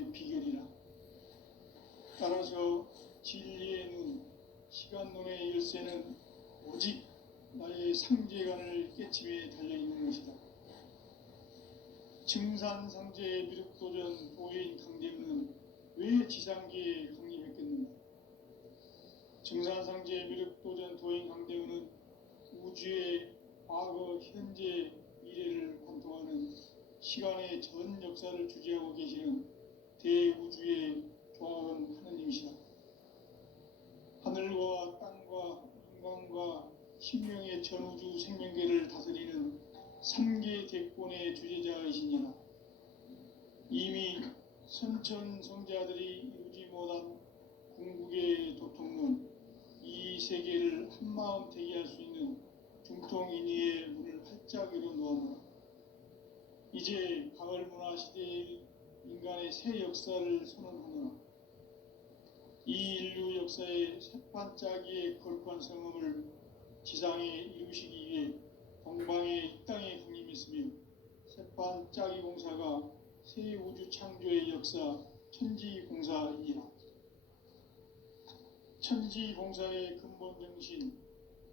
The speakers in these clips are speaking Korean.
승리의 비결이라. 따라서 진리의 눈, 시간론의 열쇠는 오직 나의 상제관을 깨침에 달려있는 것이다. 증산상제의 미륵도전 도인 강대우는 왜 지상계에 강림했겠는가? 증산상제의 미륵도전 도인 강대우는 우주의 과거, 현재, 미래를 관통하는 시간의 전 역사를 주재하고 계시는 대우주의 조합원 하느님이시다. 하늘과 땅과 인간과 신명의 전우주 생명계를 다스리는 3계 대권의 주재자이시니라. 이미 선천성자들이 이루지 못한 궁극의 도통론, 이 세계를 한마음 대기할 수 있는 중통인의의 문을 활짝 열어놓았노라. 이제 가을문화 시대의 인간의 새 역사를 선언하노라. 이 인류 역사의 새반짝이의 거룩한 성음을 지상에 이루시기 위해 동방의 이 땅에 강림했으며 새반짝이 공사가 새 우주 창조의 역사 천지공사이니라. 천지공사의 근본 정신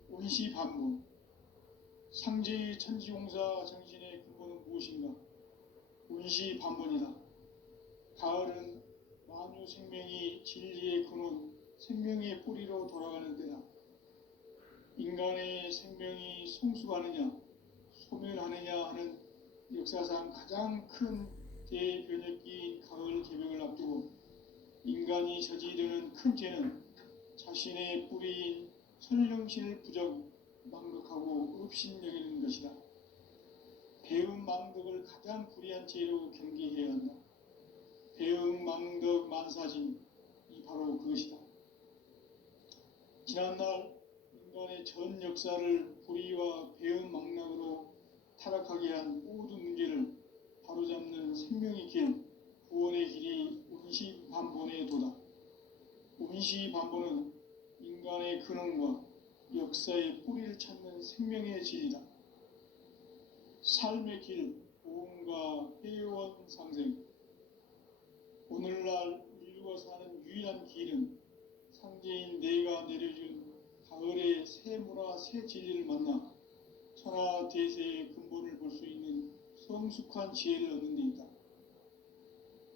운시반문. 상제의 천지공사 정신의 근본은 무엇인가? 운시반문이다. 가을은 만유 생명이 진리의 근원, 생명의 뿌리로 돌아가는 때다. 인간의 생명이 성숙하느냐, 소멸하느냐 하는 역사상 가장 큰 대변혁기인 가을 개벽을 앞두고 인간이 저지르는 큰 죄는 자신의 뿌리인 설령신을 부정, 망덕하고 업신여기는 것이다. 배음 망덕을 가장 불의한 죄로 경계해야 한다. 배음 망덕 만사진, 이 바로 그것이다. 지난날 인간의 전 역사를 불의와 배음 망락으로 타락하게 한 모든 문제를 바로잡는 생명의 길, 구원의 길이 운시반본의 도다. 운시반본은 인간의 근원과 역사의 뿌리를 찾는 생명의 진리다. 삶의 길, 보험과 회원 상생. 오늘날 인류가 사는 유일한 길은 상제인 내가 내려준 가을의 새 문화, 새 진리를 만나 천하대세의 근본을 볼 수 있는 성숙한 지혜를 얻는 데 있다.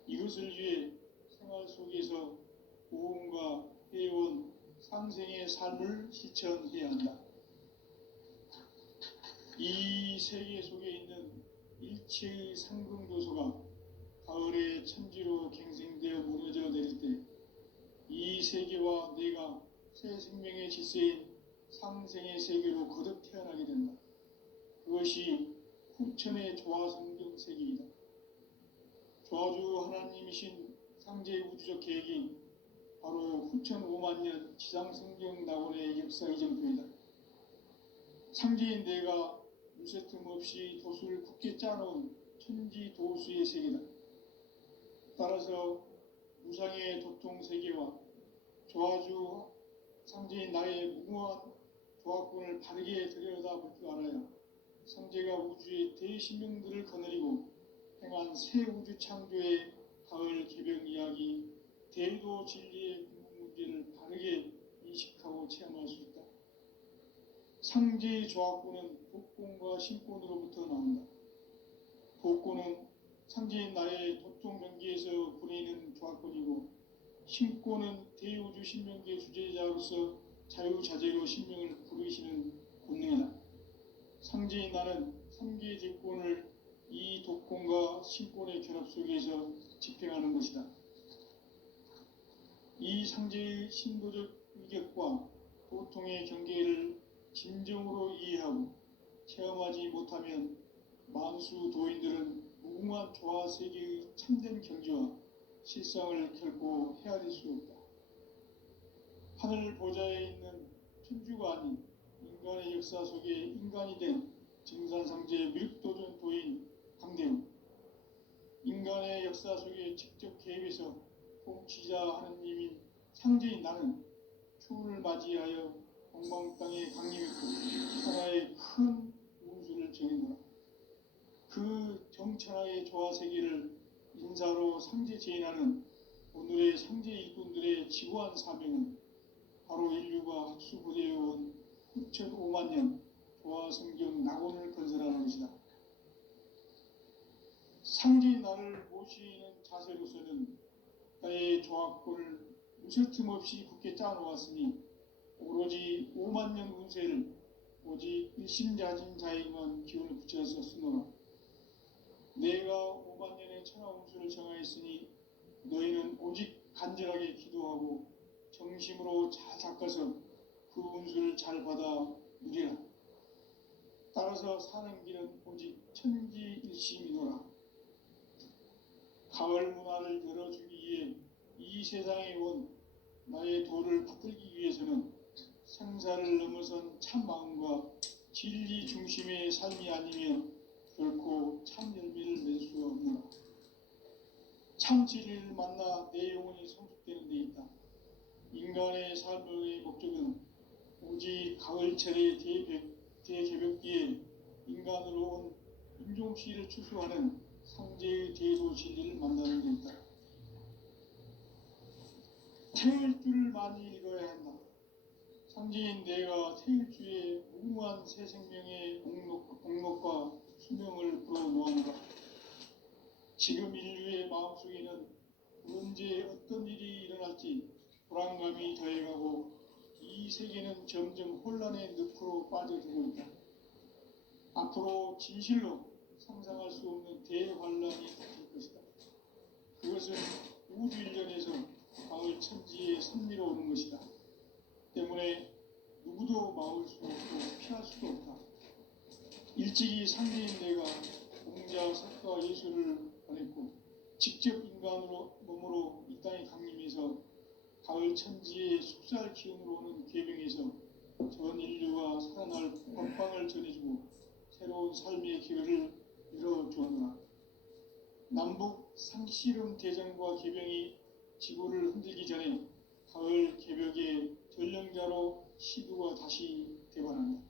이것을 위해 생활 속에서 보험과 회원, 상생의 삶을 실천해야 한다. 이 세계 속에 있는 일체의 상금교소가 가을의 천지로 갱생되어 무너져 내릴 때 이 세계와 내가 새 생명의 질서인 상생의 세계로 거듭 태어나게 된다. 그것이 후천의 조화성경 세계이다. 조화주 하나님이신 상제의 우주적 계획이 바로 후천 5만년 지상성경 낙원의 역사 이정표이다. 상제인 내가 무쇠틈 없이 도수를 굳게 짜놓은 천지 도수의 세계다. 따라서 무상의 도통 세계와 조화주 상제인 나의 무궁한 조화권을 바르게 들여다볼 줄 알아야 상제가 우주의 대신명들을 거느리고 행한 새 우주 창조의 가을 개벽 이야기, 대도 진리의 문제를 바르게 인식하고 체험할 수 있다. 상제의 조화권은 복권과 신권으로부터 나온다. 복권은 상제인 나의 도통 경계에서 부리는 조화권이고, 신권은 대우주 신명계 주제자로서 자유자재로 신명을 부르시는 본능이다. 상제인 나는 3계 대권을 이 독권과 신권의 결합 속에서 집행하는 것이다. 이 상제의 신도적 위격과 도통의 경계를 진정으로 이해하고 체험하지 못하면 만수 도인들은 무궁한 조화 세계의 참된 경지와 실상을 결코 헤아릴 수 없다. 하늘 보좌에 있는 천주가 아닌 인간의 역사 속에 인간이 된 증산상제 미륵도전 도인 강대우. 인간의 역사 속에 직접 개입해서 통치자 하느님인 상제인 나는 추운을 맞이하여 동방 땅에 강림했고 하나의 큰 운수를 정했노라. 그 정천하의 조화 세계를 인사로 상제 제인하는 오늘의 상제 일꾼들의 지구한 사명은 바로 인류가 학수고대해온 6,5만 년 조화 성경 낙원을 건설하는 것이다. 상제인 나를 모시는 자세로서는 나의 조합권을 무쇠틈 없이 굳게 짜놓았으니 오로지 5만 년 운세를 오직 일심자진 자에게만 기운을 붙여서 쓰노라. 내가 5만 년의 천하 운수를 정하였으니 너희는 오직 간절하게 기도하고 정심으로 잘 닦아서 그 운수를 잘 받아 누리라. 따라서 사는 길은 오직 천지일심이노라. 가을 문화를 열어주기 위해 이 세상에 온 나의 도를 받들기 위해서는 생사를 넘어선 참 마음과 진리 중심의 삶이 아니면 결코 참 열매를 낼 수 없노라. 참 진리를 만나 내 영혼이 성숙되는 데 있다. 인간의 삶의 목적은 오직 가을철의 대개벽기에 인간으로 온 인종시를 추수하는 상제의 대도 진리를 만나는 데 있다. 태일주를 많이 읽어야 한다. 상제인 내가 태일주의 무궁한 새 생명의 공록과 수명을 불어놓았노라. 지금 인류의 마음속에는 언제 어떤 일이 일어날지 불안감이 더해가고 이 세계는 점점 혼란의 늪으로 빠져들고 있다. 앞으로 진실로 상상할 수 없는 대환란이 닥칠 것이다. 그것은 우주 일전에서 가을 천지에 선미로 오는 것이다. 때문에 누구도 막을 수 없고 피할 수도 없다. 일찍이 상제인 내가 공자, 석가, 예수를 보냈고 직접 인간으로 몸으로 이 땅에 강림해서 가을 천지의 숙살 기운으로 오는 계병에서 전 인류가 살아날 법방을 전해주고 새로운 삶의 기회를 열어주었노라. 남북 상씨름 대전과 계병이 지구를 흔들기 전에 가을 개벽의 전령자로 시두가 다시 대반한다.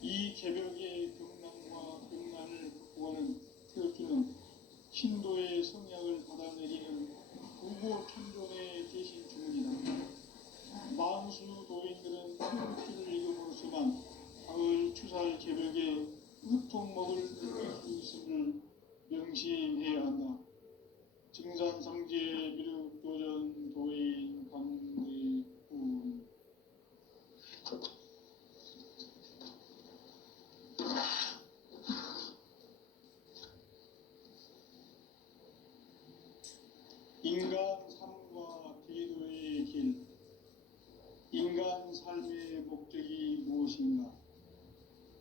이 개벽의 병난과 병난을 극복하는 태극주는 신도의 성향을 받아내리는 부고 천존의 대신 주문이다. 만수 도인들은 태극주를 읽음으로써만 가을 추살 개벽의 으통목을 느낄 수 있음을 명심해야 한다. 증산성제 미륵도전 도인 강대군. 인간 삶과 기도의 길. 인간 삶의 목적이 무엇인가?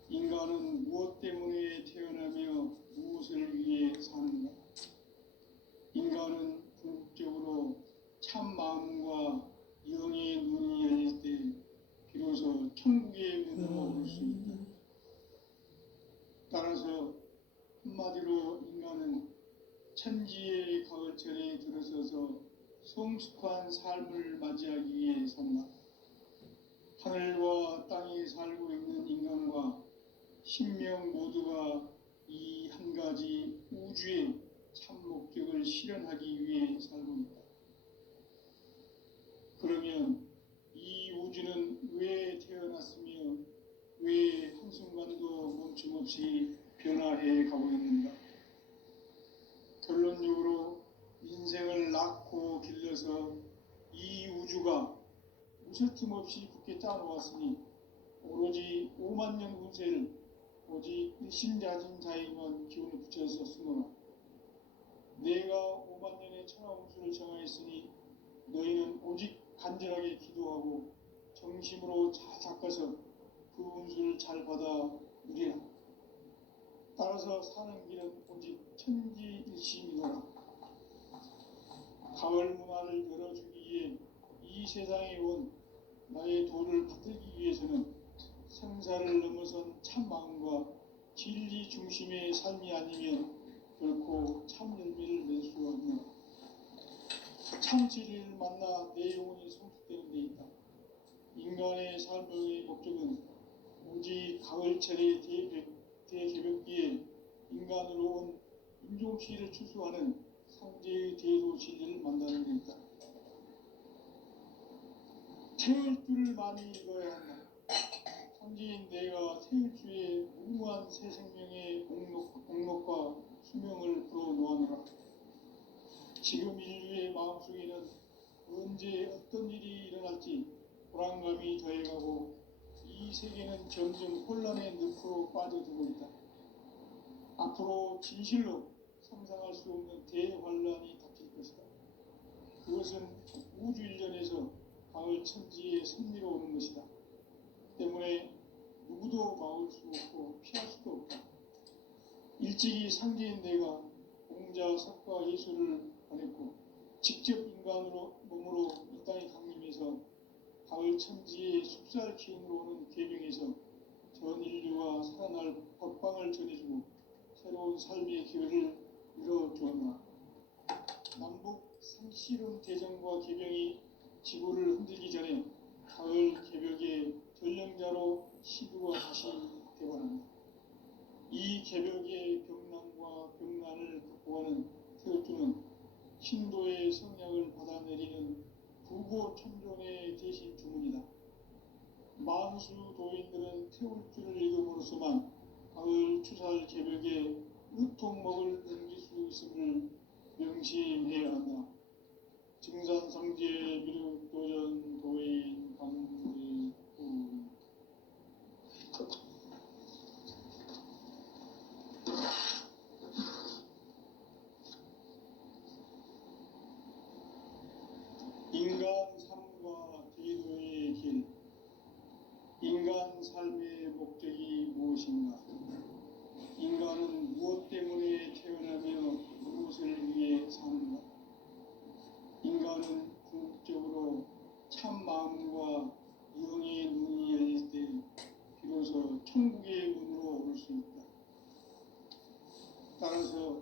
인간은 무엇 때문에 태어나며 무엇을 위해 사는가? 인간은 궁극적으로 참 마음과 영의 눈이 열릴 때 비로소 천국의 문으로 올 수 있다. 따라서 한마디로 인간은 천지의 가을철에 들어서서 성숙한 삶을 맞이하기 위해 산다. 하늘과 땅에 살고 있는 인간과 신명 모두가 이 한 가지 우주의 참 목적을 실현하기 위해 살고 있다. 그러면 이 우주는 왜 태어났으며 왜 한순간도 멈춤없이 변화해 가고 있는가? 결론적으로 인생을 낳고 길러서 이 우주가 무쇠틈 없이 굳게 짜놓았으니 오로지 5만 년 운세를 오직 일심자진 자에게만 기운을 붙여서 쓰노라. 내가 5만 년의 천하 운수를 정하였으니 너희는 오직 간절하게 기도하고 정심으로 잘 닦아서 그 운수를 잘 받아 누리라. 따라서 사는 길은 오직 천지일심이노라. 가을 문화를 열어주기 위해 이 세상에 온 나의 도를 받들기 위해서는 생사를 넘어선 참 마음과 진리 중심의 삶이 아니면 결코 참 열매를 낼 수 없는 참 진리를 만나 내 영혼이 성숙되는 데 있다. 인간의 삶의 목적은 오직 가을철의 대개벽기에 인간으로 온 인종시를 추수하는 상제의 최후 진리를 만나는 데있다. 태울 줄을 많이 읽어야 한다. 선지인 내가 태울 주의 무궁한 새 생명의 목록과 수명을 풀어놓아노라. 지금 인류의 마음속에는 언제 어떤 일이 일어날지 불안감이 더해가고 이 세계는 점점 혼란의 늪으로 빠져들고 있다. 앞으로 진실로 상상할 수 없는 대환란이 닥칠 것이다. 그것은 우주 일전에서 가을 천지의 섭리로 오는 것이다. 때문에 누구도 막을 수 없고 피할 수도 없다. 일찍이 상제인 내가 공자, 석가, 예수를 보냈고 직접 인간으로 몸으로 이 땅에 강림해서 가을 천지의 숙살 기운으로 오는 계명에서 전 인류가 살아날 법방을 전해주고 새로운 삶의 기회를 열어주었나. 남북 상실은 대전과 계명이 지구를 흔들기 전에 가을 개벽의 전령자로 시두가 다시 되어간다. 이 개벽의 병난과 병난을 극복하는 태극주는 신도의 성향을 받아내리는 부고 천존의 대신 주문이다. 만수 도인들은 태울주를 읽음으로써만 가을 추살 개벽의 으통목을 넘길 수 있음을 명심해야 한다. 증산상제 미륵도전 도인 강제구 인간 삶과 기도의 길. 인간 삶의 목적이 무엇인가? 인간은 무엇 때문에 태어나며 무엇을 위해 사는가? 인간은 궁극적으로 참 마음과 영의 눈이 열릴 때 비로소 천국의 문으로 올 수 있다. 따라서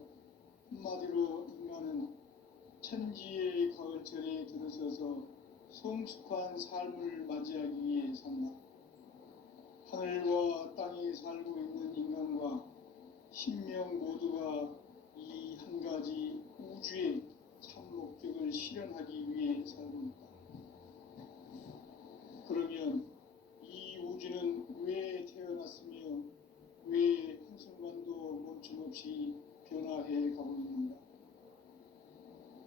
한마디로 인간은 천지의 가을철에 들어서서 성숙한 삶을 맞이하기 위해 산다. 하늘과 땅에 살고 있는 인간과 신명 모두가 이 한 가지 우주의 참 목적을 실현하기 위해 살고 있다. 그러면 이 우주는 왜 태어났으며 왜 한순간도 멈춤없이 변화해 가고 있는가?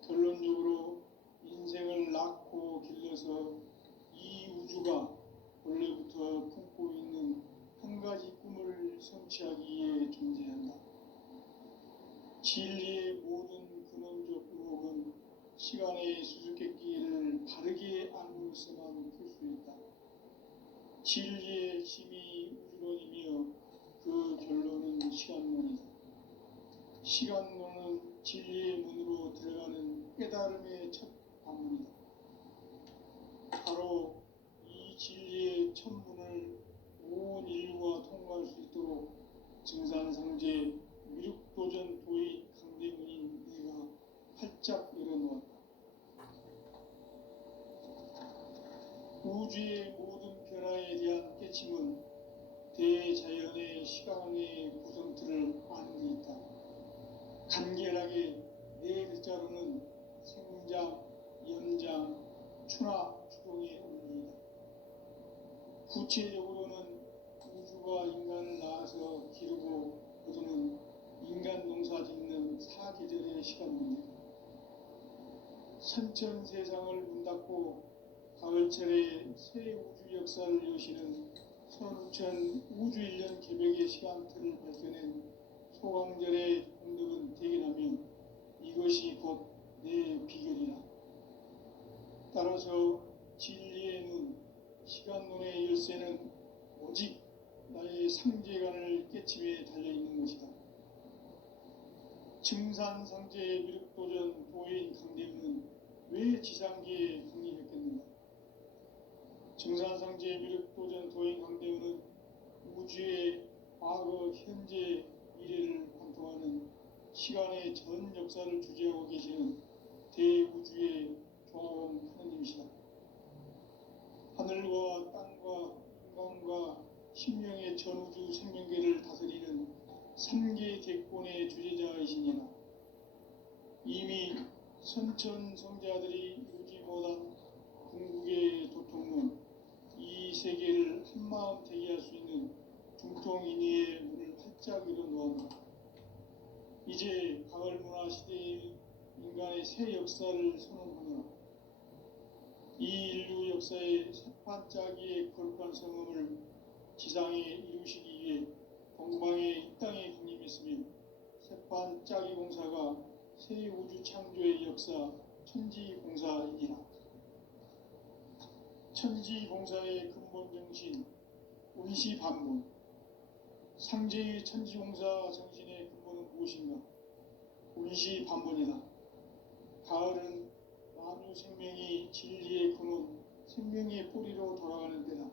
결론적으로 인생을 낳고 길러서 이 우주가 원래부터 품고 있는 한 가지 꿈을 성취하기 위해 존재한다. 진리의 모든 근원적 의혹은 시간의 수수께끼를 바르게 알므로서만 풀 수 있다. 진리의 힘이 우주론이며 그 결론은 시간론이다. 시간론은 진리의 문으로 들어가는 깨달음의 첫 관문이다. 바로 이 진리의 첫 문을 온 인류가 통과할 수 있도록 증산상제 미륵도전 도의 강대문인 내가 활짝 열어놓았다. 우주의 모든 변화에 대한 깨침은 대자연의 시간의 구성틀을 아는 데 있다. 간결하게 네 글자로는 생장, 연장, 추나 추동의 원리이다. 구체적으로는 우주가 인간을 낳아서 기르고 거두는 인간 농사 짓는 사계절의 시간입니다. 선천세상을 문 닫고 가을철에 새 우주 역사를 여시는 선우천 우주일년 개벽의 시간틀을 발견한 소강절의 공덕은 대견하며 이것이 곧 내 비결이라. 따라서 진리의 눈, 시간론의 열쇠는 오직 나의 상제관을 깨침에 달려있는 것이다. 증산상제 미륵도전 도인 강대문은 왜 지상계에 강림했겠는가? 증산상제 미륵도전 도인 강대문은 우주의 과거, 현재, 미래를 관통하는 시간의 전 역사를 주재하고 계시는 대우주의 조화원 하느님이시다. 하늘과 땅과 인간과 신명의 전우주 생명계를 다스리는 3계 대권의 주재자이시니라. 이미 선천 성자들이 이루지 못한 궁극의 도통은 이 세계를 한마음 되게 할 수 있는 중통인의의 문을 활짝 열어놓았다. 이제 가을 문화 시대의 인간의 새 역사를 선언하노라. 이 인류 역사의 새판짜기의 거룩한 성음을 지상에 이루시기 위해 동방의 이 땅에 군림했으며 새판짜기 공사가 새 우주 창조의 역사 천지공사이니라. 천지공사의 근본 정신 운시반문. 상제의 천지공사 정신의 근본은 무엇인가? 운시반문이다. 가을은 만유 생명이 진리의 근원, 생명의 뿌리로 돌아가는 때다.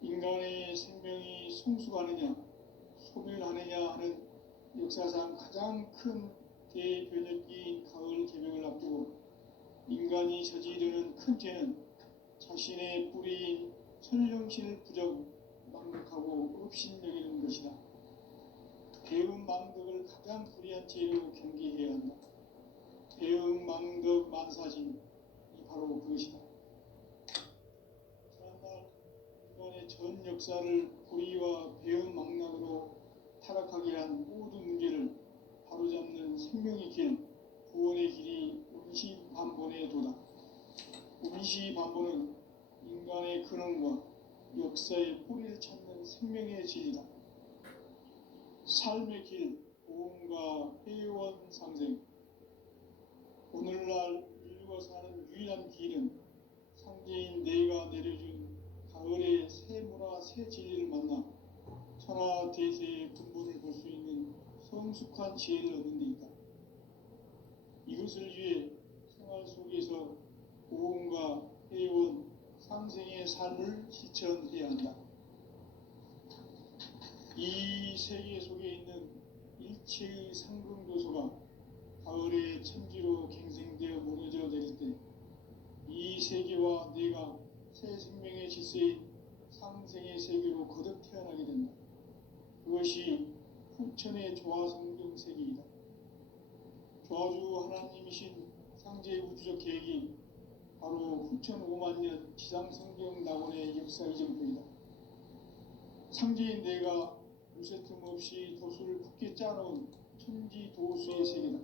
인간의 생명이 성숙하느냐, 소멸하느냐 하는 역사상 가장 큰 대변혁기인 가을 개명을 앞두고 인간이 저지르는 큰 죄는 자신의 뿌리인 선령신을 부정망각하고 업신여기는 것이다. 배은망덕을 가장 불의한 죄로 경계해야 한다. 배은망덕 만사진이 바로 그것이다. 지난날 인간의 전 역사를 불의와 배은망락으로 타락하게 한 모든 문제를 바로잡는 생명의 길, 구원의 길이 운시반본의 도다. 운시반본은 인간의 근원과 역사의 뿌리를 찾는 생명의 진리다. 삶의 길, 보험과 회원 상생. 오늘날 인류가 사는 유일한 길은 상제인 내가 내려준 가을의 새 문화, 새 진리를 만나 천하대세의 근본을 볼 수 있는 성숙한 지혜를 얻는 데 있다. 이것을 위해 생활 속에서 보험과 회원, 상생의 삶을 실천해야 한다. 이 세계 속에 있는 일체의 상승도소가 가을의 천지로 갱생되어 무너져 내릴 때 이 세계와 내가 새 생명의 질서인 상생의 세계로 거듭 태어나게 된다. 그것이 후천의 조화성경 세계이다. 조화주 하나님이신 상제의 우주적 계획이 바로 후천 5만년 지상성경 낙원의 역사 이정표이다. 상제인 내가 무쇠 틈 없이 도수를 굳게 짜놓은 천지 도수의 세계다.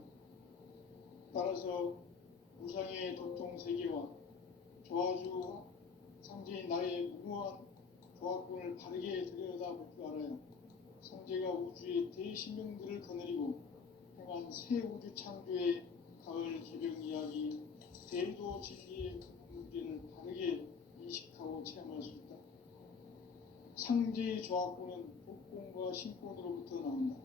따라서 무상의 도통 세계와 조화주 상제인 나의 무모한 조합군을 바르게 들여다볼 줄 알아야 상제가 우주의 대신명들을 거느리고 행한 새 우주 창조의 가을 개병 이야기, 대도 진리의 문제를 바르게 인식하고 체험할 수 있다. 상제의 조합군은 독공과 신권으로부터 나온다.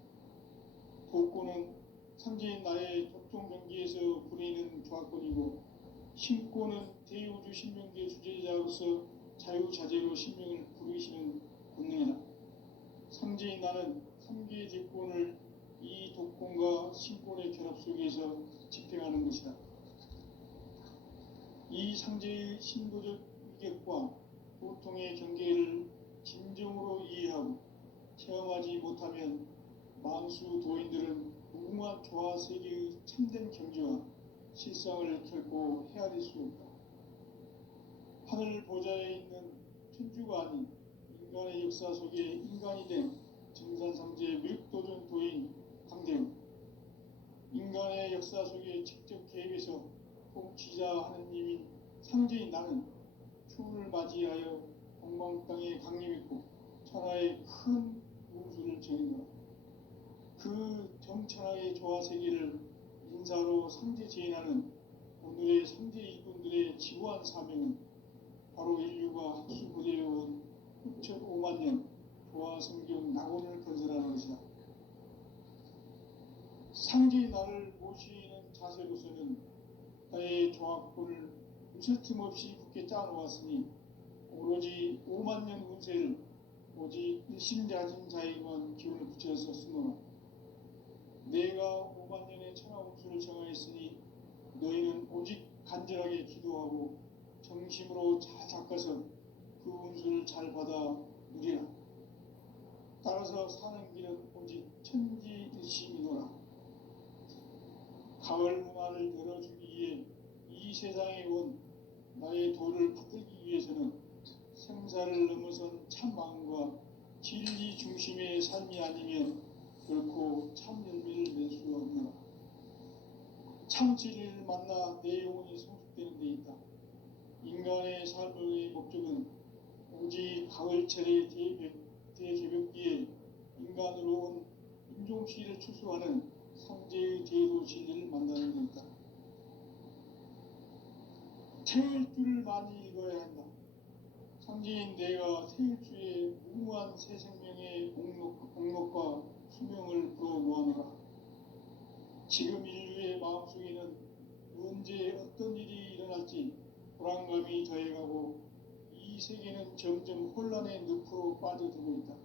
독권은 상제인 나의 독종 경기에서 부리는 조합권이고, 신권은 대우주 신명계 주제자로서 자유자재로 신명을 부르시는 본능이다. 상제인 나는 3개의 직권을 이 독권과 신권의 결합 속에서 집행하는 것이다. 이 상제의 신도적 위격과 보통의 경계를 진정으로 이해하고 체험하지 못하면 만수 도인들은 무궁한 조화 세계의 참된 경지와 실상을 결코 헤아릴 수 없다. 하늘 보좌에 있는 천주가 아닌 인간의 역사 속에 인간이 된 정산상제 미륵도전 도인 강대웅, 인간의 역사 속에 직접 개입해서 통치자 하느님인 상제인 나는 추운을 맞이하여 동방 땅에 강림했고 천하의 큰 우주를 정의노라. 그 정천하의 조화 세계를 인사로 상제 제인하는 오늘의 상제 이군들의 지구한 사명은 바로 인류가 학수부대해온 6,500,000년 조화 성경 낙원을 건설하는 것이다. 상제의 나를 모시는 자세로서는 나의 조합권을 무쇠틈 없이 굳게 짜놓았으니 오로지 50,000년 운세를 오직 일심자진 자에게만 기운을 붙여서 쓰노라. 내가 50,000년의 천하 운수를 정하였으니 너희는 오직 간절하게 기도하고 정심으로 잘 닦아서 그 운수를 잘 받아 누리라. 따라서 사는 길은 오직 천지일심이노라. 가을 문화를 열어주기 위해 이 세상에 온 나의 도를 받들기 위해서는 생사를 넘어선 참 마음과 진리 중심의 삶이 아니면 결코 참 열매를 낼 수 없노라. 참 진리를 만나 내 영혼이 성숙되는 데 있다. 인간의 삶의 목적은 오직 가을철의 대개벽기에 인간으로 온 인종시를 추수하는 상제의 대도 진리를 만나는 데 있다. 태일 주를 많이 읽어야 한다. 상제인 내가 태일주의 무궁한 새 생명의 목록과 수명을 불어놓아노라. 지금 인류의 마음속에는 언제 어떤 일이 일어날지 불안감이 더해가고 이 세계는 점점 혼란의 늪으로 빠져들고 있다.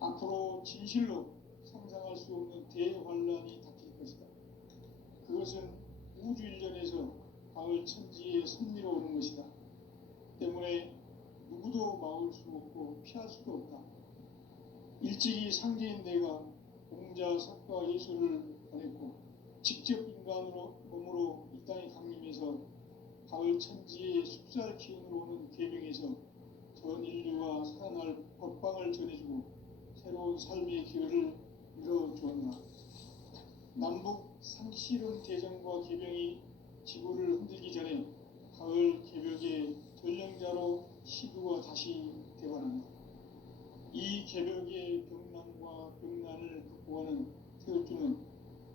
앞으로 진실로 상상할 수 없는 대환란이 닥칠 것이다. 그것은 우주 일전에서 가을 천지의 섭리로 오는 것이다. 때문에 누구도 막을 수 없고 피할 수도 없다. 일찍이 상제인 내가 공자, 석가, 예술을 보냈고 직접 인간으로 몸으로 이 땅에 강림해서 가을 천지의 숫살 기운으로 오는 계명에서 전 인류가 살아날 법방을 전해주고 새로운 삶의 기회를 열어주었나. 남북 상실은 대전과 계명이 지구를 흔들기 전에 가을 개벽의 전령자로 시부가 다시 되어간다. 이 개벽의 병난과 병난을 극복하는 태울주는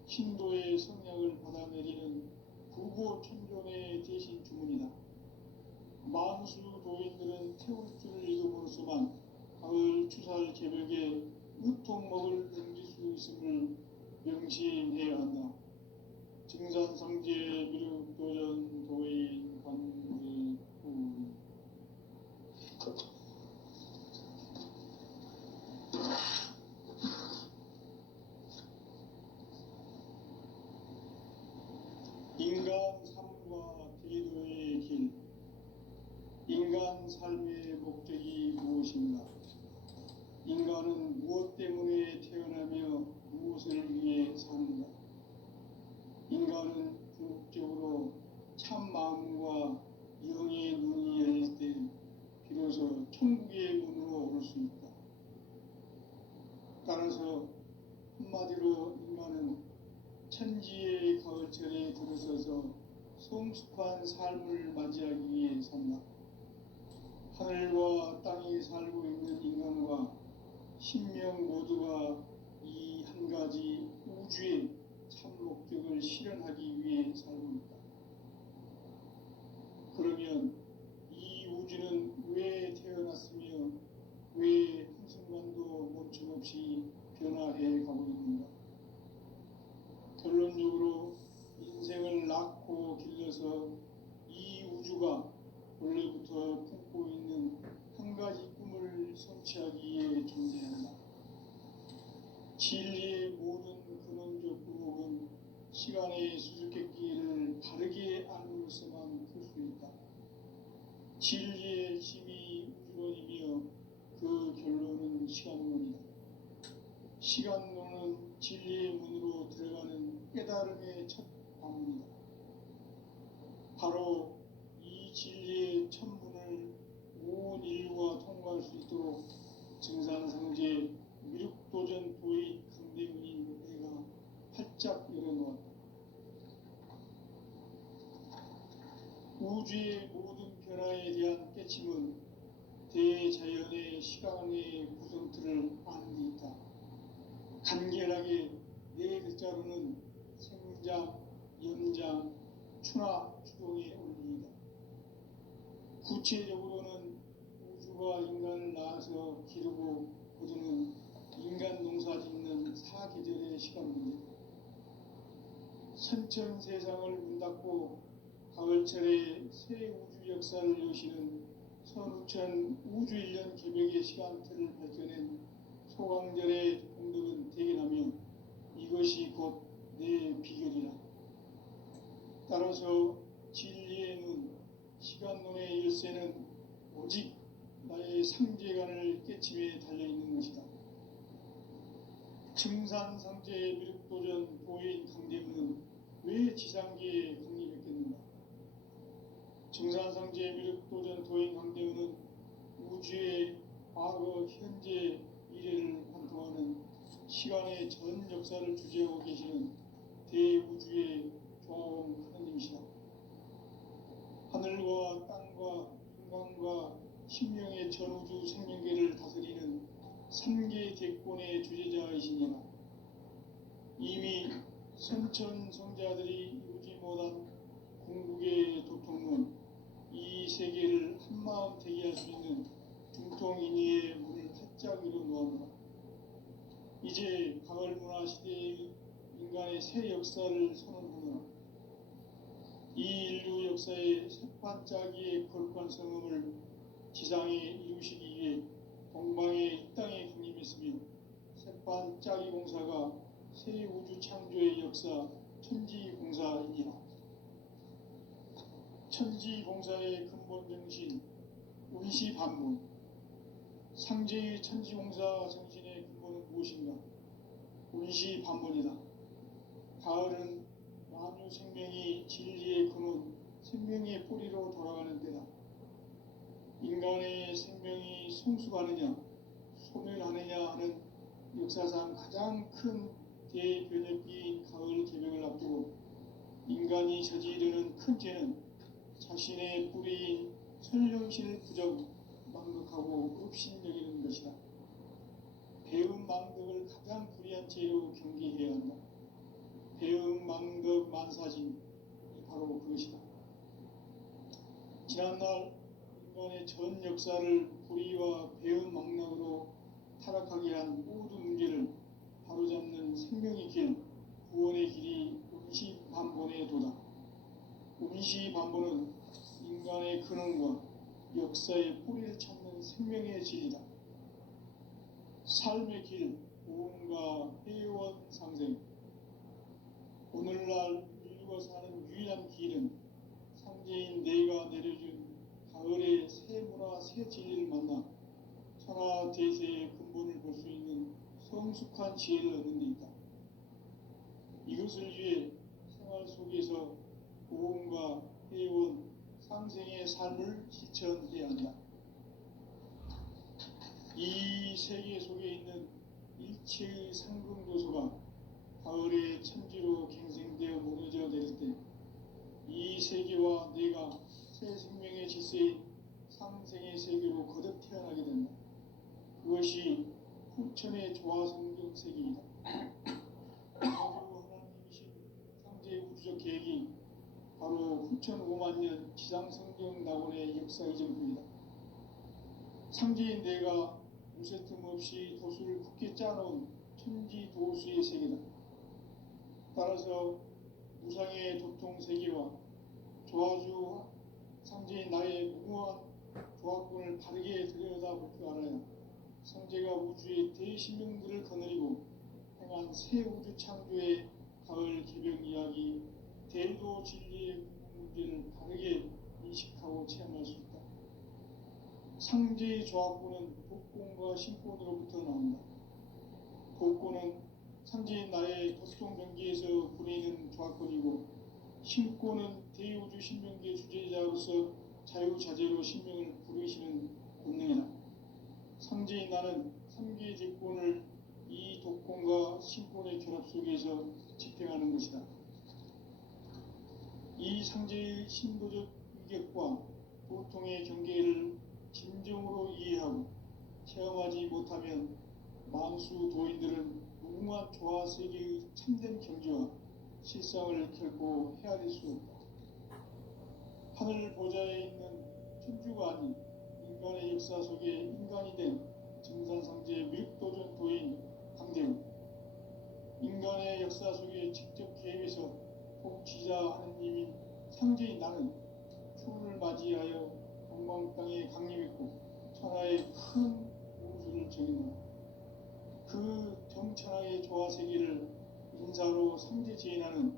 신도의 성약을 받아내리는 부고천존의 대신 주문이다. 만수 도인들은 태울주를 읽음으로써만 가을 추살 개벽의 으통먹을 넘길 수 있음을 명심해야 한다. 증산상제 미륵도전 도인 관리 인간 삶과 기도의 길. 인간 삶의 목적이 무엇인가? 인간은 무엇 때문에 태어나며 무엇을 위해 사는가? 인간은 궁극적으로 참 마음과 영의 눈이 열릴 때 비로소 천국의 문으로 오를 수 있다. 따라서 한마디로 인간은 천지의 가을철에 들어서서 성숙한 삶을 맞이하기 위해 산다. 하늘과 땅에 살고 있는 인간과 신명 모두가 이 한 가지 우주의 참 목적을 실현하기 위해 살고 있다. 그러면 이 우주는 왜 태어났으며 왜 한순간도 멈춤없이 변화해 가고 있는가? 결론적으로 인생을 낳고 길러서 이 우주가 원래부터 품고 있는 한 가지 꿈을 성취하기 위해 존재한다. 진리의 모든 근원적 구목은 시간의 수수께끼를 바르게 알므로서만 풀 수 있다. 진리의 힘이 우주론이며 그 결론은 시간론이다. 시간론은 진리의 문으로 들어가는 깨달음의 첫 방문이다. 바로 이 진리의 첫 문을 온 인류가 통과할 수 있도록 증산상제 미륵도전 도의 강대문인 내가 활짝 열어놓았다. 우주의 모든 변화에 대한 깨침은 대자연의 시간의 구성틀을 아는 데 있다. 간결하게 네 글자로는 생장, 연장, 추나 추동의 원리이다. 구체적으로는 우주가 인간을 낳아서 기르고 거두는 인간 농사 짓는 사계절의 시간 문제다. 선천 세상을 문 닫고 가을철에 새 우주 역사를 여시는 선우천 우주 1년 개벽의 시간틀을 밝혀낸 소강절의 공덕은 대견하며 이것이 곧 내 비결이라. 따라서 진리의 눈, 시간론의 열쇠는 오직 나의 상제관을 깨침에 달려있는 것이다. 증산상제의 미륵도전 도인 강대문은 왜 지상계에 강림했겠는가? 정산상제 미륵도전 도인 강대우는 우주의 과거, 현재, 미래를 관통하는 시간의 전 역사를 주재하고 계시는 대우주의 조화원 하나님이시다. 하늘과 땅과 인간과 신명의 전우주 생명계를 다스리는 삼계 대권의 주재자이시니라. 이미 선천성자들이 이루지 못한 궁극의 도통론, 이 세계를 한마음 되게 할 수 있는 중통인의의 문을 활짝 열어놓았노라. 이제 가을 문화 시대의 인간의 새 역사를 선언하노라. 이 인류 역사의 새반짝이의 거룩한 성음을 지상에 이루시기 위해 동방의 이 땅에 군림했으며 새반짝이 공사가 새 우주 창조의 역사 천지공사이니라. 천지공사의 근본 정신 운시반문, 상제의 천지공사 정신의 근본은 무엇인가? 운시반문이다. 가을은 만유 생명이 진리의 근원, 생명의 뿌리로 돌아가는 때다. 인간의 생명이 성숙하느냐, 소멸하느냐 하는 역사상 가장 큰 대변혁기인 가을 개명을 앞두고 인간이 저지르는 큰 죄는 자신의 뿌리인 설령신을 부정, 망극하고 업신여기는 것이다. 배음 망덕을 가장 불의한 죄로 경계해야 한다. 배음 망덕 만사진이 바로 그것이다. 지난날 인간의 전 역사를 불의와 배음 망락으로 타락하게 한 모든 문제를 바로잡는 생명의 길, 구원의 길이 운시반본의 도다. 운시반본은 인간의 근원과 역사의 뿌리를 찾는 생명의 진리다. 삶의 길, 보험과 회원 상생. 오늘날 인류가 사는 유일한 길은 상제인 내가 내려준 가을의 새 문화, 새 진리를 만나 천하 대세의 근본을 볼 수 있는 성숙한 지혜를 얻는 데 있다. 이것을 위해 생활 속에서 보험과 회원, 상생의 삶을 실천해야 한다. 이 세계 속에 있는 일체의 상승조소가 가을의 천지로 갱생되어 무너져 내릴 때 이 세계와 내가 새 생명의 질서인 상생의 세계로 거듭 태어나게 된다. 그것이 후천의 조화성경 세계이다. 하나님이신 상제의 우주적 계획이 바로 후천 5만 년 지상성경 낙원의 역사 이전부이다. 상제인 내가 무쇠 틈 없이 도수를 굳게 짜놓은 천지 도수의 세계다. 따라서 무상의 도통 세계와 조화주 상제인 나의 무모한 조합군을 바르게 들여다볼 줄 알아야 상제가 우주의 대신명들을 거느리고 행한 새 우주 창조의 가을 개병 이야기, 대도 진리의 문제를 바르게 인식하고 체험할 수 있다. 상제의 조합군은 복권과 신권으로부터 나온다. 복권은 상제인 나의 도통 경계에서 보내는 조합권이고, 신권은 대우주 신명계 주제자로서 자유자재로 신명을 부르시는 본능이다. 상제인 나는 3개 제권을 이 독권과 신권의 결합 속에서 집행하는 것이다. 이 상제의 신도적 위격과 보통의 경계를 진정으로 이해하고 체험하지 못하면 만수 도인들은 무궁한 조화 세계의 참된 경지와 실상을 결코 헤아릴 수 없다. 하늘 보좌에 있는 천주가 아닌 인간의 역사 속에 인간이 된 정산상제 미륵도전 도인 강대우, 인간의 역사 속에 직접 개입해서 통치자 하느님인 상제인 나는 추운을 맞이하여 동방 땅에 강림했고 천하의 큰 우주를 정의노라. 그 정천하의 조화 세계를 인사로 상제 제인하는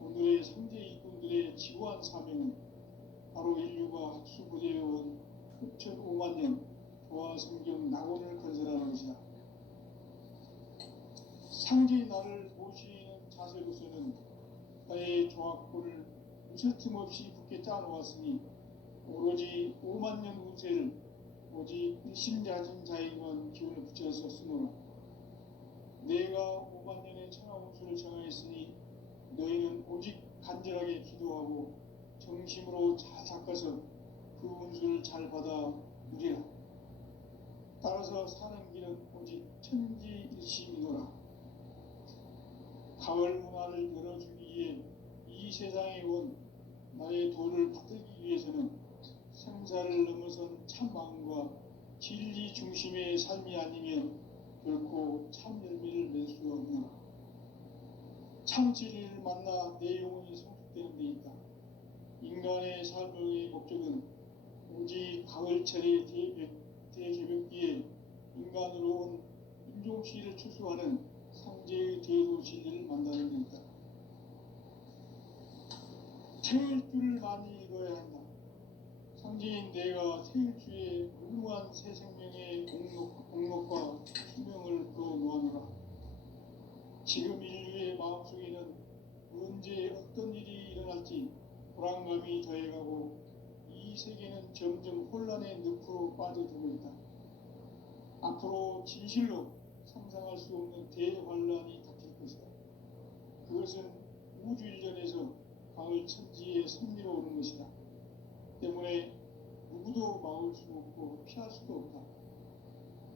오늘의 상제 이꾼들의 지구한 사명은 바로 인류가 학수부대해온 후천 5만 년 조화 성경 낙원을 건설하는 것이다. 상제의 나를 모시는 자세로서는 나의 조합골을 무쇠틈없이 굳게 짜놓았으니 오로지 5만 년 후세를 오직 일심자진 자에게만 기운을 붙여서 쓰노라. 내가 5만 년의 천하운수를 정하였으니 너희는 오직 간절하게 기도하고 정심으로 잘 닦아서 그 운수를 잘 받아 누리라. 따라서 사는 길은 오직 천지일심이노라. 가을 문화를 열어주기 위해 이 세상에 온 나의 도를 받들기 위해서는 생사를 넘어선 참 마음과 진리 중심의 삶이 아니면 결코 참 열매를 맺을 수 없노라. 참 진리를 만나 내 영혼이 성숙되는 데 있다. 인간의 삶의 목적은 오직 가을철의 대개벽기에 인간으로 온 인종시를 추수하는 상제의 대도 진리를 만나는 데 있다. 태일주를 많이 읽어야 한다. 상제인 내가 태일주의 무궁한 새 생명의 공록과 수명을 그어 놓아노라. 지금 인류의 마음속에는 언제 어떤 일이 일어날지 불안감이 더해가고 이 세계는 점점 혼란의 늪으로 빠져들고 있다. 앞으로 진실로 상상할 수 없는 대환란이 닥칠 것이다. 그것은 우주 일전에서 가을 천지에 승리로 오는 것이다. 때문에 누구도 막을 수 없고 피할 수도 없다.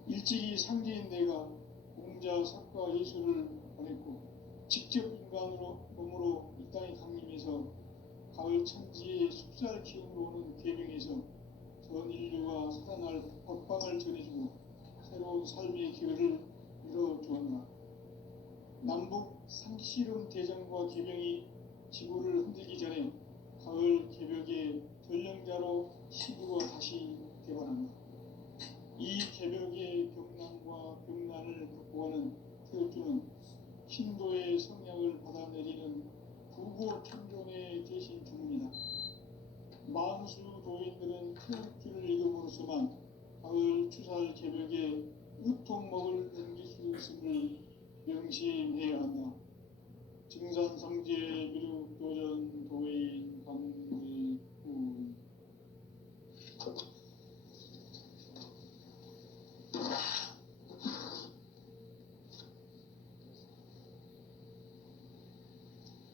일찍이 상제인 내가 공자, 석가, 예수를 보냈고 직접 인간으로 몸으로 이 땅에 강림해서 가을 천지의 숲살 기운으로 오는 계명에서 전 인류가 살아날 법방을 전해주고 새로운 삶의 기회를 열어주었노라. 남북 상씨름 대전과 계명이 지구를 흔들기 전에 가을 개벽의 전령자로 시부가 다시 개발한다. 이 개벽의 병난과 병난을 극복하는 태일주는 신도의 성향을 받아내리는 부고 천존의 대신 주문이다. 만수 도인들은 태일주를 읽음으로써만 가을 추살 개벽에 으통목을 넘길 수 있음을 명심해야 한다. 증산성제 미륵도전 도인 강제구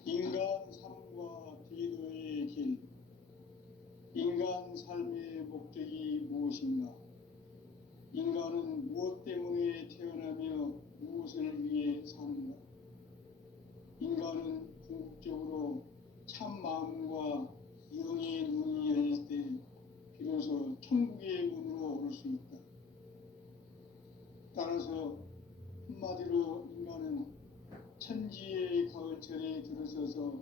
인간 삶과 대도의 길. 인간 삶의 목적이 무엇인가? 인간은 무엇 때문에 태어나며 무엇을 위해 사는가? 인간은 궁극적으로 참 마음과 영의 눈이 열릴 때 비로소 천국의 문으로 오를 수 있다. 따라서 한마디로 인간은 천지의 가을철에 들어서서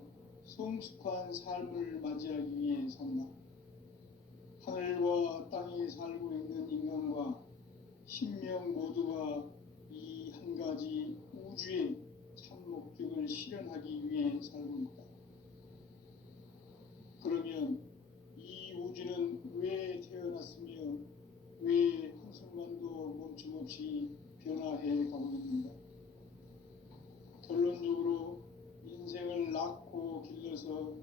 성숙한 삶을 맞이하기 위해 산다. 하늘과 땅에 살고 있는 인간과 신명 모두가 이 한 가지 우주의 참 목적을 실현하기 위해 살고 있다. 그러면 이 우주는 왜 태어났으며 왜 한순간도 멈춤없이 변화해 가고 있는가? 결론적으로 인생을 낳고 길러서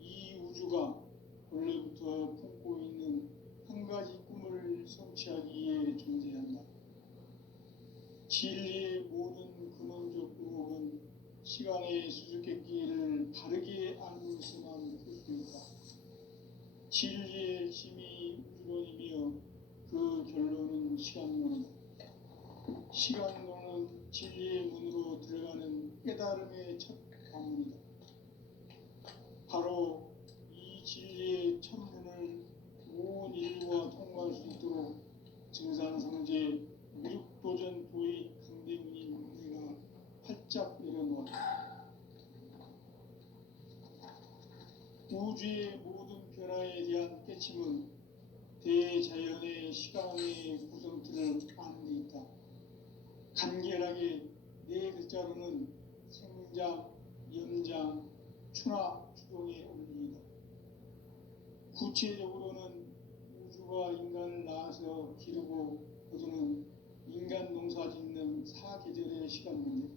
이 우주가 원래부터 품고 있는 한 가지 꿈을 성취하기 위해 존재한다. 진리의 모든 근원적 의혹은 시간의 수수께끼를 바르게 알면서만 풀 수 있다. 진리의 힘이 우주론이며 그 결론은 시간론이다. 시간론은 진리의 문으로 들어가는 깨달음의 첫 관문이다. 바로 이 진리의 첫 문을 온 인류가 통과할 수 있도록 증산성제 미륵도전 도의 강대문인 내가 활짝 내려놓았다. 우주의 모든 변화에 대한 깨침은 대자연의 시간의 구성틀을 아는 데 있다. 간결하게 네 글자로는 생장, 연장, 추나 추동의 원리이다. 구체적으로는 우주가 인간을 낳아서 기르고 거두는 인간 농사 짓는 사계절의 시간 문제.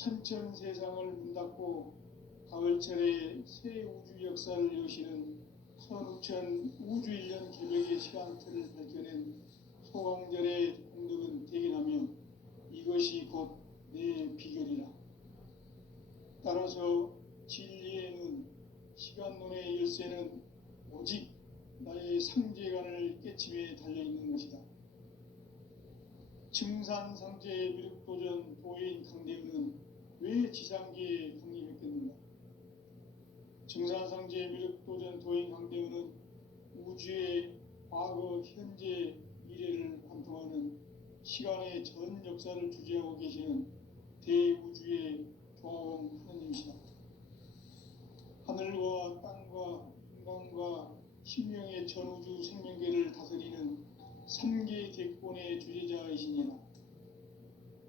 천천 세상을 문 닫고 가을철에 새 우주 역사를 여시는 선우천 우주일년 개벽의 시간틀을 밝혀낸 소강절의 공덕은 대견하며 이것이 곧 내 비결이라. 따라서 진리의 눈, 시간론의 열쇠는 오직 나의 상제관을 깨침에 달려있는 것이다. 증산상제의 미륵도전 도인 강대우는 왜 지상계에 강림했겠는가? 증산상제의 미륵도전 도인 강대우는 우주의 과거, 현재, 미래를 관통하는 시간의 전 역사를 주재하고 계시는 대우주의 조화원 하느님이시다. 하늘과 땅과 인간과 신명의 전우주 생명계를 다스리는 3계 객본의 주제자이시니라.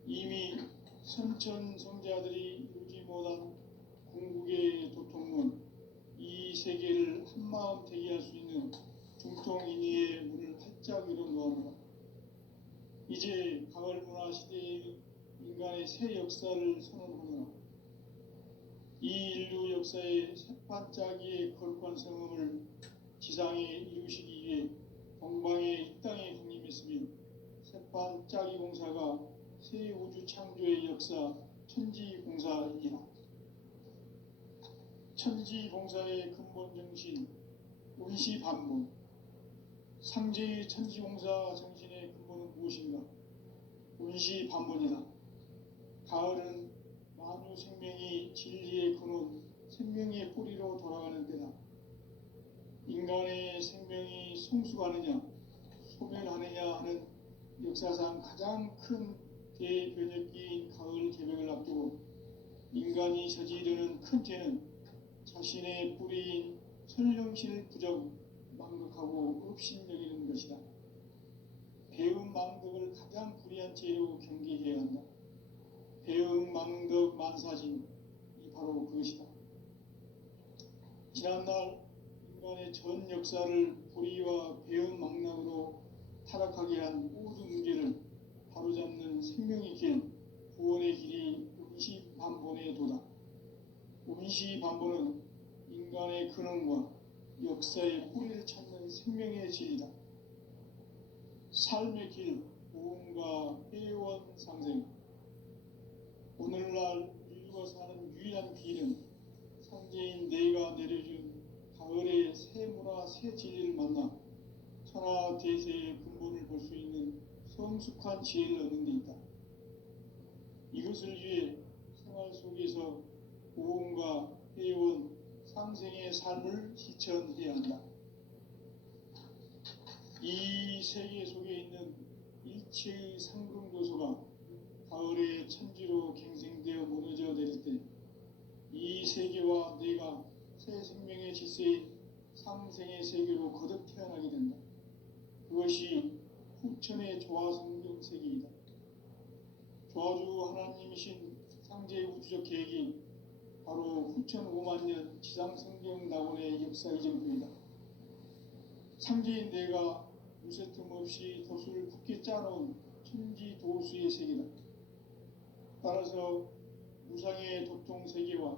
이미 선천성자들이 이루지 못한 궁극의 도통문, 이 세계를 한마음 대기할 수 있는 중통인의의 문을 활짝 열어놓았노라. 이제 가을문화 시대의 인간의 새 역사를 선언하노라. 이 인류 역사의 새반짝이의 거룩한 성음을 지상에 이루시기 위해 동방의 이 땅에 강림했으며 새반짝이 공사가 새 우주 창조의 역사 천지공사이라. 천지공사의 근본 정신 운시반문. 상제의 천지공사 정신의 근본은 무엇인가? 운시반문이다. 가을은 만유 생명이 진리의 근원, 생명의 뿌리로 돌아가는 때다. 인간의 생명이 성숙하느냐, 소멸하느냐 하는 역사상 가장 큰 대변혁기인 가을 개벽을 앞두고 인간이 저지르는 큰 죄는 자신의 뿌리인 설령신을 부정, 망극하고 업신여기는 것이다. 배음 망덕을 가장 불의한 죄로 경계해야 한다. 배음 망덕 만사진이 바로 그것이다. 지난날 인간의 전 역사를 불의와 배음 망락으로 타락하게 한 모든 문제를 바로잡는 생명의 길, 구원의 길이 운시반본의 도다. 운시반본은 인간의 근원과 역사의 뿌리를 찾는 생명의 진리다. 삶의 길, 보험과 회원 상생. 오늘날 인류가 사는 유일한 길은 상제인 내가 내려준 가을의 새 문화, 새 진리를 만나 천하 대세의 근본을 볼 수 있는 성숙한 지혜를 얻는 데 있다. 이것을 위해 생활 속에서 보험과 회원, 상생의 삶을 실천해야 한다. 이 세계 속에 있는 일체의 상승 요소가 가을의 천지로 갱생되어 무너져 내릴 때 이 세계와 내가 새 생명의 질서인 상생의 세계로 거듭 태어나게 된다. 그것이 후천의 조화성경 세계이다. 조화주 하나님이신 상제의 우주적 계획이 바로 후천 5만 년 지상성경 낙원의 역사 이전부이다. 상제인 내가 무쇠 틈 없이 도수를 굳게 짜놓은 천지 도수의 세계다. 따라서 무상의 도통 세계와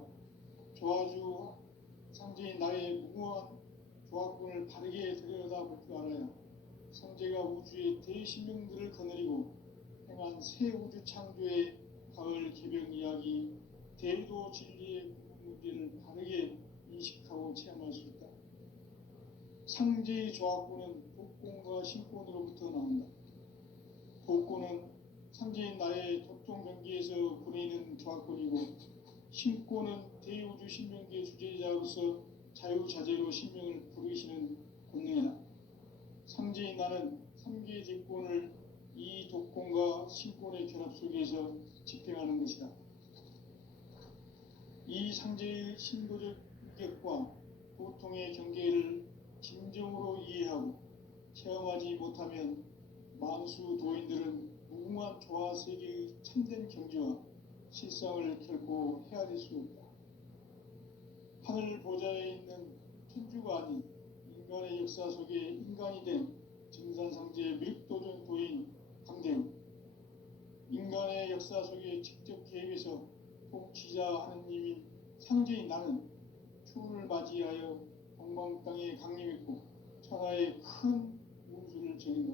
조화주 상제인 나의 무모한 조합군을 바르게 들여다볼 줄 알아야 상제가 우주의 대신명들을 거느리고 행한 새 우주 창조의 가을 개벽 이야기, 대도 진리의 문제를 바르게 인식하고 체험할 수 있다. 상제의 조합군은 복권과 신권으로부터 나온다. 복권은 상제인 나의 도통 경계에서 보내는 조합권이고, 신권은 대우주 신명계 주제자로서 자유자재로 신명을 부르시는 권능이다. 상제인 나는 3계 직권을 이 독권과 신권의 결합 속에서 집행하는 것이다. 이 상제의 신도적 인격과 보통의 경계를 진정으로 이해하고 체험하지 못하면 만수 도인들은 무궁한 조화 세계의 참된 경지와 실상을 결코 헤아릴 수 없다. 하늘 보좌에 있는 천주가 아닌 인간의 역사 속에 인간이 된 증산상제의 미륵도전 도인 강대우. 인간의 역사 속에 직접 개입해서 통치자 하느님인 상제인 나는 추운을 맞이하여 동방 땅에 강림했고 천하에 큰 문수를 전했노라.